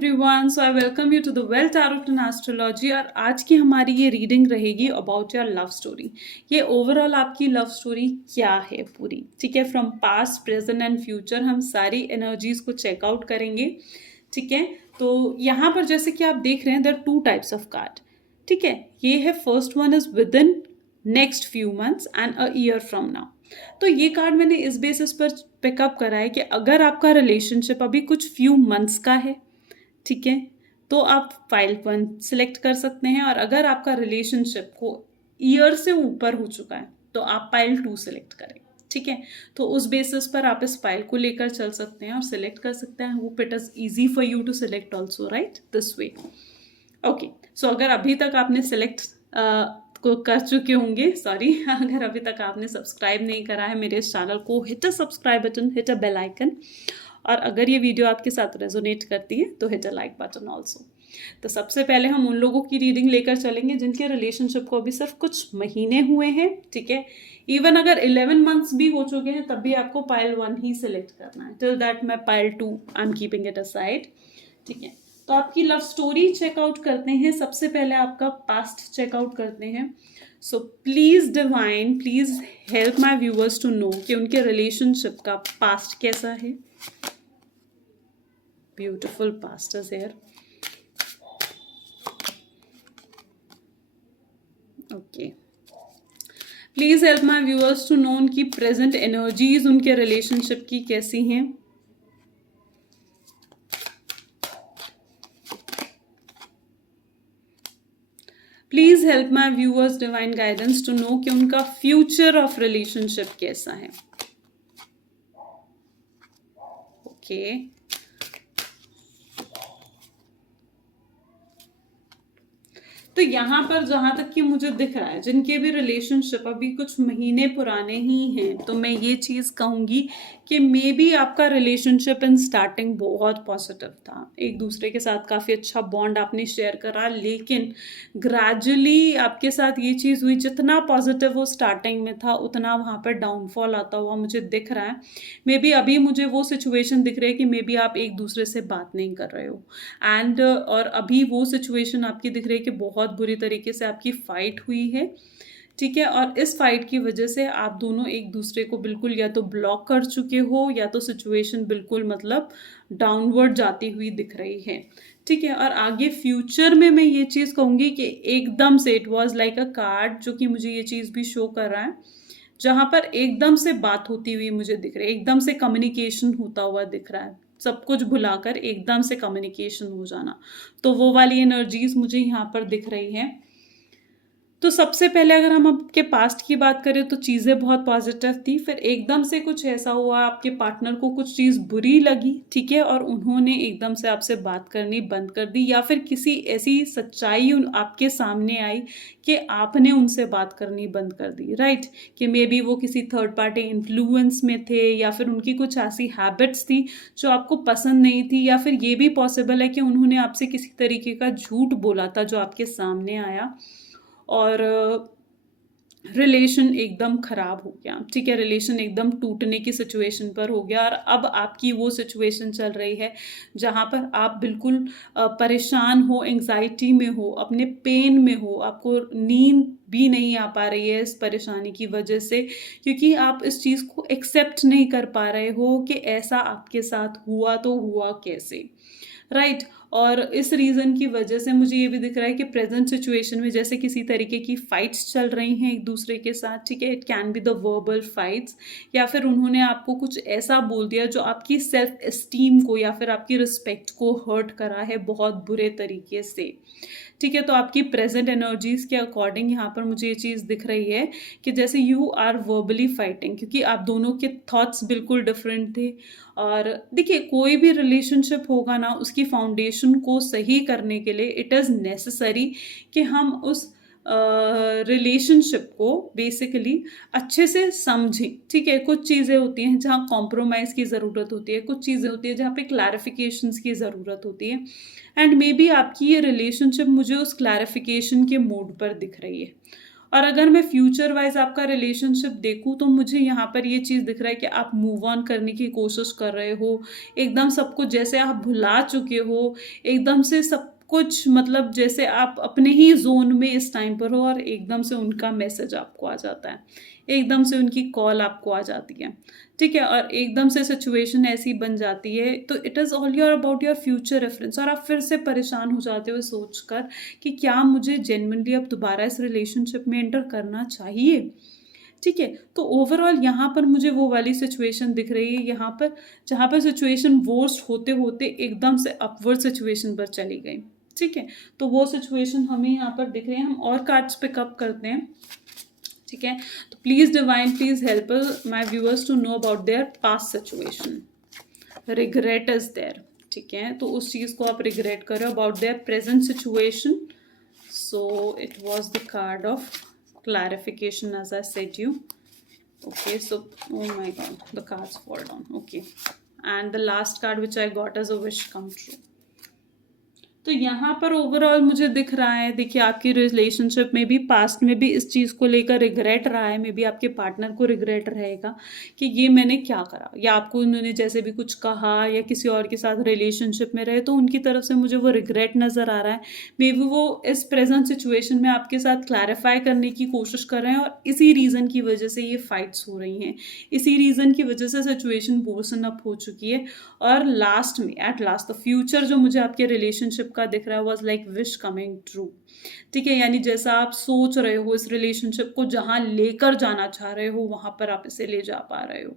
Everyone, so I welcome you to the well tarot and astrology. और आज की हमारी ये रीडिंग रहेगी अबाउट योर लव स्टोरी। ये ओवरऑल आपकी लव स्टोरी क्या है पूरी, ठीक है। From past, present and future हम सारी एनर्जीज को चेकआउट करेंगे, ठीक है। तो यहाँ पर जैसे कि आप देख रहे हैं, there are two types of card, ठीक है। ये है first one is within next few months and a year from now. तो ये कार्ड मैंने इस बेसिस पर पिकअप करा है कि अगर आपका रिलेशनशिप अभी कुछ फ्यू मंथ्स का है, ठीक है, तो आप फाइल 1 सिलेक्ट कर सकते हैं। और अगर आपका रिलेशनशिप को ईयर से ऊपर हो चुका है तो आप फाइल 2 सिलेक्ट करें, ठीक है। तो उस बेसिस पर आप इस फाइल को लेकर चल सकते हैं और सिलेक्ट कर सकते हैं। Hope it is easy for you to select also, right, this way. Okay, so अगर अभी तक आपने सिलेक्ट को कर चुके होंगे, सॉरी, अगर अभी तक आपने सब्सक्राइब नहीं करा है मेरे इस चैनल को, hit a subscribe button, hit a bell icon. और अगर ये वीडियो आपके साथ रेजोनेट करती है तो hit a like button also. तो सबसे पहले हम उन लोगों की रीडिंग लेकर चलेंगे जिनके रिलेशनशिप को अभी सिर्फ कुछ महीने हुए हैं, ठीक है। इवन अगर 11 मंथ्स भी हो चुके हैं तब भी आपको पाइल 1 ही सिलेक्ट करना है। टिल दैट मैं pile 2 I am keeping it aside, ठीक है। तो आपकी लव स्टोरी चेकआउट करते हैं। सबसे पहले आपका पास्ट चेकआउट करते हैं। So please divine, please help my viewers to know कि उनके रिलेशनशिप का पास्ट कैसा है। Beautiful past is here. Okay. Please help my viewers to know उनकी present energies उनके relationship की कैसी हैं। Please help my viewers divine guidance to know कि उनका future of relationship कैसा है। Okay. तो यहाँ पर जहाँ तक कि मुझे दिख रहा है, जिनके भी रिलेशनशिप अभी कुछ महीने पुराने ही हैं, तो मैं ये चीज़ कहूँगी कि मे बी आपका रिलेशनशिप इन स्टार्टिंग बहुत पॉजिटिव था, एक दूसरे के साथ काफ़ी अच्छा बॉन्ड आपने शेयर करा, लेकिन ग्रेजुअली आपके साथ ये चीज़ हुई, जितना पॉजिटिव वो स्टार्टिंग में था उतना वहाँ पर डाउनफॉल आता हुआ मुझे दिख रहा है। मे बी अभी मुझे वो सिचुएशन दिख रही है कि मे बी आप एक दूसरे से बात नहीं कर रहे हो एंड और अभी वो सिचुएशन आपकी दिख रही है कि बहुत बुरी तरीके से आपकी फाइट हुई है, ठीक है। और इस फाइट की वजह से आप दोनों एक दूसरे को बिल्कुल या तो ब्लॉक कर चुके हो या तो सिचुएशन बिल्कुल मतलब डाउनवर्ड जाती हुई दिख रही है, ठीक है। और आगे फ्यूचर में मैं ये चीज़ कहूँगी कि एकदम से it was like a card, जो कि मुझे ये चीज़ भी शो कर रहा है, जहाँ पर एकदम से बात होती हुई मुझे दिख रही है, एकदम से कम्युनिकेशन होता हुआ दिख रहा है, सब कुछ भुलाकर एकदम से कम्युनिकेशन हो जाना। तो वो वाली एनर्जीज मुझे यहाँ पर दिख रही है। तो सबसे पहले अगर हम आपके पास्ट की बात करें तो चीज़ें बहुत पॉजिटिव थी, फिर एकदम से कुछ ऐसा हुआ, आपके पार्टनर को कुछ चीज़ बुरी लगी, ठीक है, और उन्होंने एकदम से आपसे बात करनी बंद कर दी, या फिर किसी ऐसी सच्चाई आपके सामने आई कि आपने उनसे बात करनी बंद कर दी, राइट। कि मे बी वो किसी थर्ड पार्टी इन्फ्लुएंस में थे, या फिर उनकी कुछ ऐसी हैबिट्स थी जो आपको पसंद नहीं थी, या फिर ये भी पॉसिबल है कि उन्होंने आपसे किसी तरीके का झूठ बोला था जो आपके सामने आया और रिलेशन एकदम खराब हो गया, ठीक है। रिलेशन एकदम टूटने की सिचुएशन पर हो गया और अब आपकी वो सिचुएशन चल रही है जहाँ पर आप बिल्कुल परेशान हो, एंजाइटी में हो, अपने पेन में हो, आपको नींद भी नहीं आ पा रही है इस परेशानी की वजह से, क्योंकि आप इस चीज़ को एक्सेप्ट नहीं कर पा रहे हो कि ऐसा आपके साथ हुआ तो हुआ कैसे, राइट। और इस रीज़न की वजह से मुझे ये भी दिख रहा है कि प्रेजेंट सिचुएशन में जैसे किसी तरीके की फाइट्स चल रही हैं एक दूसरे के साथ, ठीक है। It can be the verbal fights, या फिर उन्होंने आपको कुछ ऐसा बोल दिया जो आपकी सेल्फ एस्टीम को या फिर आपकी रिस्पेक्ट को हर्ट करा है बहुत बुरे तरीके से, ठीक है। तो आपकी प्रेजेंट एनर्जीज के अकॉर्डिंग यहाँ पर मुझे ये चीज़ दिख रही है कि जैसे यू आर वर्बली फाइटिंग, क्योंकि आप दोनों के थॉट्स बिल्कुल डिफरेंट थे। और देखिए, कोई भी रिलेशनशिप होगा ना, उसकी फाउंडेशन को सही करने के लिए इट इज़ नेसेसरी कि हम उस रिलेशनशिप को बेसिकली अच्छे से समझें, ठीक है। कुछ चीज़ें होती हैं जहाँ कॉम्प्रोमाइज़ की ज़रूरत होती है, कुछ चीज़ें होती है जहाँ पे क्लैरिफिकेशंस की ज़रूरत होती है, एंड मे बी आपकी ये रिलेशनशिप मुझे उस क्लैरिफिकेशन के मोड पर दिख रही है। और अगर मैं फ्यूचर वाइज आपका रिलेशनशिप देखूँ तो मुझे यहाँ पर ये चीज़ दिख रहा है कि आप मूव ऑन करने की कोशिश कर रहे हो, एकदम सब कुछ जैसे आप भुला चुके हो, एकदम से सब कुछ मतलब जैसे आप अपने ही ज़ोन में इस टाइम पर हो और एकदम से उनका मैसेज आपको आ जाता है, एकदम से उनकी कॉल आपको आ जाती है, ठीक है? और एकदम से सिचुएशन ऐसी बन जाती है, तो it is all your about your future reference और आप फिर से परेशान हो जाते हो सोचकर कि क्या मुझे जेन्युइनली अब दोबारा इस रिलेशनशिप में एंटर करना चाहिए? ठीक है? तो ओवरऑल यहाँ पर मुझे वो वाली सिचुएशन दिख रही है यहाँ पर, जहाँ पर सिचुएशन वर्स्ट होते-होते एकदम से अपवर्ड सिचुएशन पर चली गई, ठीक है? तो वो सिचुएशन हमें यहाँ पर दिख रही है। हम और कार्ड्स पिकअप करते हैं, ठीक है? तो please divine please help my viewers to know about their past situation. Regret is there, ठीक है? तो उस चीज़ को आप रिग्रेट कर रहे हो about their present situation. So it was the card of clarification, as I said you. Okay, so oh my god, the cards fall down. Okay, and the last card which I got is a wish come true. तो यहाँ पर overall मुझे दिख रहा है, देखिए आपकी relationship में भी पास्ट में भी इस चीज़ को लेकर रिग्रेट रहा है, मे बी आपके पार्टनर को रिग्रेट रहेगा कि ये मैंने क्या करा, या आपको उन्होंने जैसे भी कुछ कहा या किसी और के साथ रिलेशनशिप में रहे तो उनकी तरफ से मुझे वो रिग्रेट नज़र आ रहा है। मे बी वो इस प्रेजेंट सिचुएशन में आपके साथ क्लैरिफाई करने की कोशिश कर रहे हैं और इसी रीज़न की वजह से ये फाइट्स हो रही हैं, इसी रीज़न की वजह से सिचुएशन वर्सन अप हो चुकी है। और लास्ट में एट लास्ट द फ्यूचर जो मुझे आपके रिलेशनशिप का दिख रहा है was like wish coming true, ठीक है? यानी जैसा आप सोच रहे हो इस रिलेशनशिप को जहां लेकर जाना चाह रहे हो वहां पर आप इसे ले जा पा रहे हो,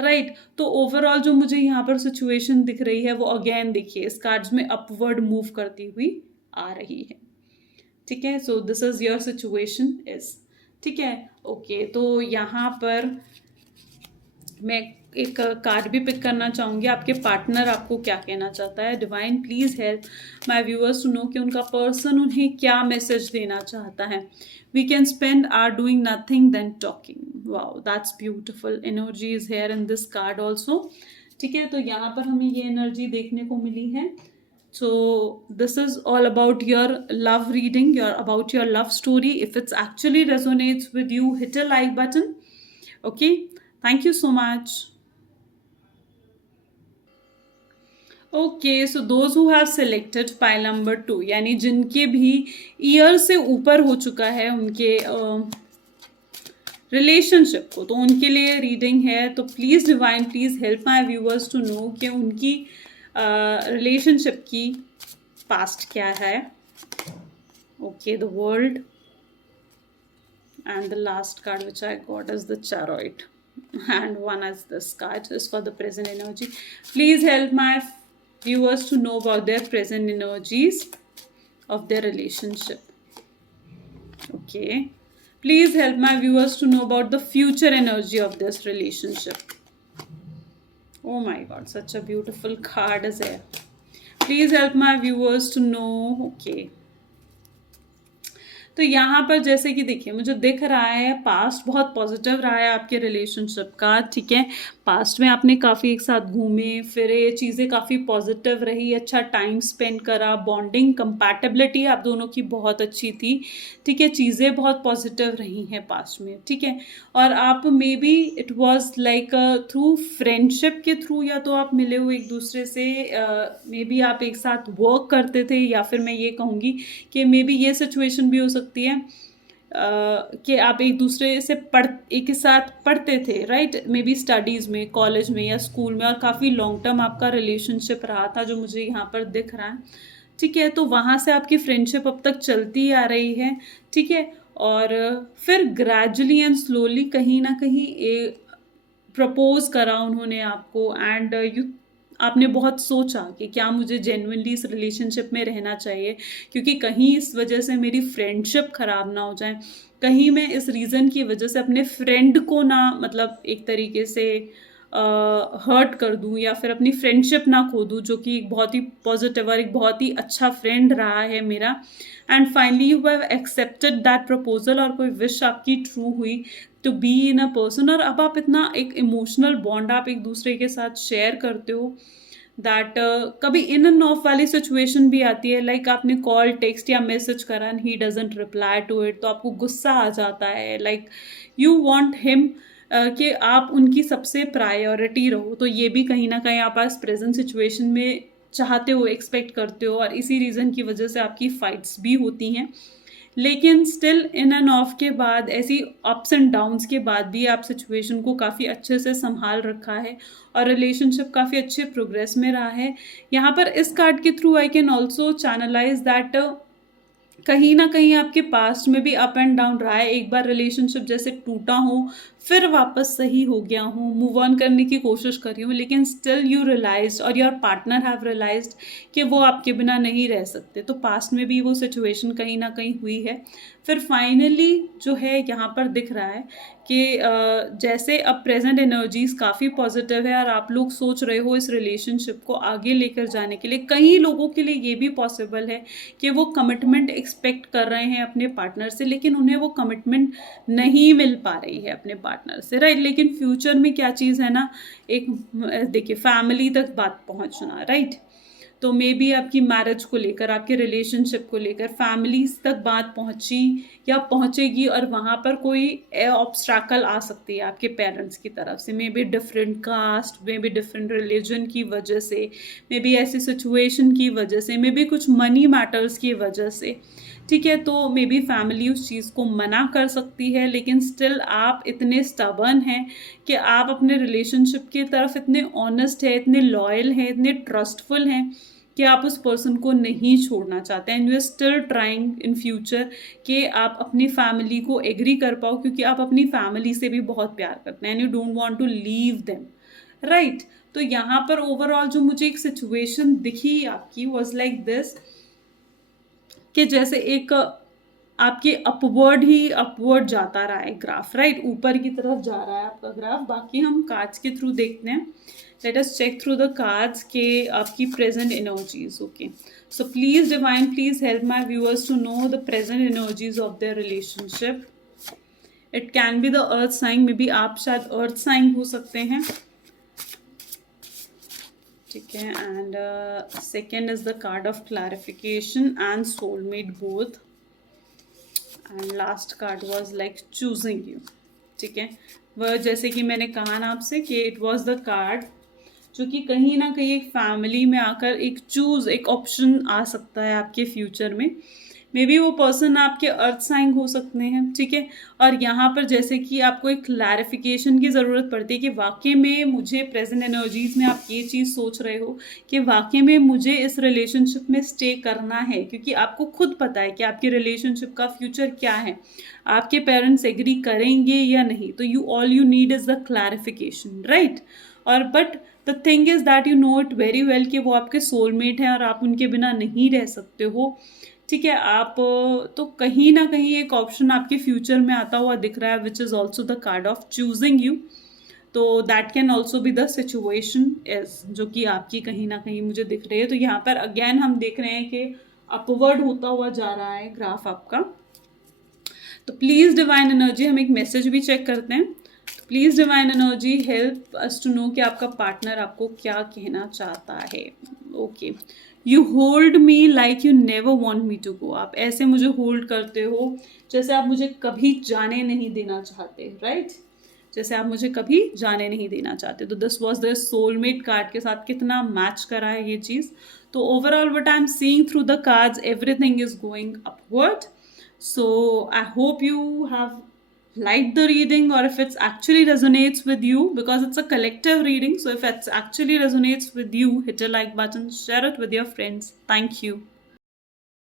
राइट? तो ओवरऑल जो मुझे यहाँ पर सिचुएशन दिख रही है वो अगेन देखिए इस कार्ड्स में अपवर्ड मूव करती हुई आ रही है, ठीक है? So this is your situation is, ठीक है? ओके, तो यहाँ पर मैं एक कार्ड भी पिक करना चाहूँगी, आपके पार्टनर आपको क्या कहना चाहता है। Divine please help my viewers to know कि उनका पर्सन उन्हें क्या मैसेज देना चाहता है। We can spend are doing nothing than talking. Wow, that's beautiful. Energy is here in this card also, ठीक है? तो यहाँ पर हमें ये एनर्जी देखने को मिली है। So this is all about your love reading, about your love story. If it's actually resonates with you, hit a like button. Okay, thank you so much. Okay, so those who have selected pile number 2, यानी जिनके भी year से ऊपर हो चुका है उनके relationship को, तो उनके लिए रीडिंग है। तो please divine please help my viewers to know कि उनकी रिलेशनशिप की पास्ट क्या है। Okay, the world and the last card which I got is the Chariot, and one as this card is for the present energy. Please help my viewers to know about their present energies of their relationship. Okay, please help my viewers to know about the future energy of this relationship. Oh my god, such a beautiful card is there. Please help my viewers to know. Okay, तो यहाँ पर जैसे कि देखिए मुझे दिख रहा है पास्ट बहुत पॉजिटिव रहा है आपके रिलेशनशिप का, ठीक है? पास्ट में आपने काफ़ी एक साथ घूमे फिरे, चीज़ें काफ़ी पॉजिटिव रही, अच्छा टाइम स्पेंड करा, बॉन्डिंग कंपैटिबिलिटी आप दोनों की बहुत अच्छी थी, ठीक है? चीज़ें बहुत पॉजिटिव रही हैं पास्ट में, ठीक है? और आप may be it was like through friendship के थ्रू, या तो आप मिले हो एक दूसरे से, मे बी आप एक साथ वर्क करते थे, या फिर मैं ये कहूँगी कि मे बी ये सिचुएशन भी हो सकती है कि आप एक दूसरे से एक साथ पढ़ते थे, राइट? मे बी स्टडीज़ में, कॉलेज में या स्कूल में, और काफ़ी लॉन्ग टर्म आपका रिलेशनशिप रहा था जो मुझे यहाँ पर दिख रहा है, ठीक है? तो वहाँ से आपकी फ्रेंडशिप अब तक चलती आ रही है, ठीक है? और फिर ग्रेजुअली एंड स्लोली कहीं ना कहीं प्रपोज करा उन्होंने आपको, एंड आपने बहुत सोचा कि क्या मुझे जेन्युइनली इस रिलेशनशिप में रहना चाहिए, क्योंकि कहीं इस वजह से मेरी फ्रेंडशिप ख़राब ना हो जाए, कहीं मैं इस रीज़न की वजह से अपने फ्रेंड को ना मतलब एक तरीके से हर्ट कर दूं, या फिर अपनी फ्रेंडशिप ना खो दूं, जो कि एक बहुत ही पॉजिटिव और एक बहुत ही अच्छा फ्रेंड रहा है मेरा। And finally you have accepted that proposal, और कोई विश आपकी ट्रू हुई to be in a person, और अब आप इतना एक इमोशनल बॉन्ड आप एक दूसरे के साथ शेयर करते हो, दैट कभी इन एंड ऑफ वाली सिचुएशन भी आती है, लाइक आपने कॉल टेक्स्ट या मैसेज करा and he doesn't reply to it, तो आपको गुस्सा आ जाता है, लाइक यू वांट हिम कि आप उनकी सबसे प्रायोरिटी रहो। तो ये भी कहीं ना कहीं आप आज प्रेजेंट सिचुएशन में चाहते हो, एक्सपेक्ट करते हो, और इसी रीज़न की वजह से आपकी फाइट्स भी होती हैं। लेकिन स्टिल इन एंड ऑफ के बाद, ऐसी अप्स एंड डाउन्स के बाद भी आप सिचुएशन को काफ़ी अच्छे से संभाल रखा है और रिलेशनशिप काफ़ी अच्छे प्रोग्रेस में रहा है। यहाँ पर इस कार्ड के through I can also channelize that कहीं ना कहीं आपके पास्ट में भी अप एंड डाउन रहा है। एक बार रिलेशनशिप जैसे टूटा हो, फिर वापस सही हो गया हूँ, मूव ऑन करने की कोशिश कर रही हूँ, लेकिन स्टिल यू रियलाइज और योर पार्टनर हैव रियलाइज्ड कि वो आपके बिना नहीं रह सकते। तो पास्ट में भी वो सिचुएशन कहीं ना कहीं हुई है। फिर फाइनली जो है यहाँ पर दिख रहा है कि जैसे अब प्रेजेंट एनर्जीज काफ़ी पॉजिटिव है और आप लोग सोच रहे हो इस रिलेशनशिप को आगे लेकर जाने के लिए। कई लोगों के लिए ये भी पॉसिबल है कि वो कमिटमेंट एक्सपेक्ट कर रहे हैं अपने पार्टनर से, लेकिन उन्हें वो कमिटमेंट नहीं मिल पा रही है अपने पार्टनर से, राइट। लेकिन फ्यूचर में क्या चीज़ है ना, एक देखिए फैमिली तक बात पहुंचना, राइट। तो मे बी आपकी मैरिज को लेकर, आपके रिलेशनशिप को लेकर फैमिलीज तक बात पहुंची या पहुंचेगी, और वहाँ पर कोई ऑब्स्ट्रैकल आ सकती है आपके पेरेंट्स की तरफ से, may be different caste, may be different religion की वजह से, मे बी ऐसी सिचुएशन की वजह से, मे बी कुछ मनी मैटर्स की वजह से, ठीक है। तो मे बी फैमिली उस चीज़ को मना कर सकती है, लेकिन स्टिल आप इतने स्टबर्न हैं कि आप अपने रिलेशनशिप की तरफ इतने ऑनेस्ट है, इतने लॉयल हैं, इतने ट्रस्टफुल हैं कि आप उस पर्सन को नहीं छोड़ना चाहते, and you are still trying in future कि आप अपनी फैमिली को एग्री कर पाओ, क्योंकि आप अपनी फैमिली से भी बहुत प्यार करते हैं and you don't want to leave them, right. तो यहाँ पर ओवरऑल जो मुझे एक सिचुएशन दिखी आपकी वॉज लाइक दिस, कि जैसे एक आपके अपवर्ड जाता रहा है ग्राफ, राइट, ऊपर की तरफ जा रहा है आपका ग्राफ। बाकी हम कार्ड्स के थ्रू देखते हैं। Let us check through the cards के आपकी present energies. Okay, so please divine, please help my viewers to know the present energies of their relationship. It can be the earth sign, maybe आप शायद earth sign हो सकते हैं, ठीक है। And second is the card of clarification and soulmate both, and last card was like choosing you, ठीक है। वह जैसे कि मैंने कहा ना आपसे कि इट वाज द कार्ड जो कि कहीं ना कहीं एक फैमिली में आकर एक ऑप्शन आ सकता है आपके फ्यूचर में। मे बी वो पर्सन आपके अर्थ साइन हो सकते हैं, ठीक है। और यहाँ पर जैसे कि आपको एक क्लैरिफिकेशन की ज़रूरत पड़ती है कि वाकई में मुझे प्रेजेंट एनर्जीज में आप ये चीज़ सोच रहे हो कि वाकई में मुझे इस रिलेशनशिप में स्टे करना है, क्योंकि आपको खुद पता है कि आपकी रिलेशनशिप का फ्यूचर क्या है, आपके पेरेंट्स एग्री करेंगे या नहीं। तो all you need is the clarification, right. और but the thing is that you know it very well कि वो आपके सोलमेट हैं और आप उनके बिना नहीं रह सकते हो, ठीक है। आप तो कहीं ना कहीं एक ऑप्शन आपके फ्यूचर में आता हुआ दिख रहा है, which is also the card of choosing you. तो that can also be the situation is, जो कि आपकी कहीं ना कहीं मुझे दिख रही है। तो यहाँ पर अगेन हम देख रहे हैं कि अपवर्ड होता हुआ जा रहा है ग्राफ आपका। तो प्लीज़ डिवाइन एनर्जी, हम एक मैसेज भी चेक करते हैं। Please divine energy help us to know कि आपका पार्टनर आपको क्या कहना चाहता है। Okay, you hold me like you never want me to go. आप ऐसे मुझे होल्ड करते हो जैसे आप मुझे कभी जाने नहीं देना चाहते, राइट, जैसे आप मुझे कभी जाने नहीं देना चाहते। तो this was the soulmate card के साथ कितना मैच करा है ये चीज़। तो overall what I am seeing through the cards, everything is going upward. So I hope you have liked the reading, or if it actually resonates with you, because it's a collective reading. So if it actually resonates with you, hit a like button, share it with your friends. Thank you.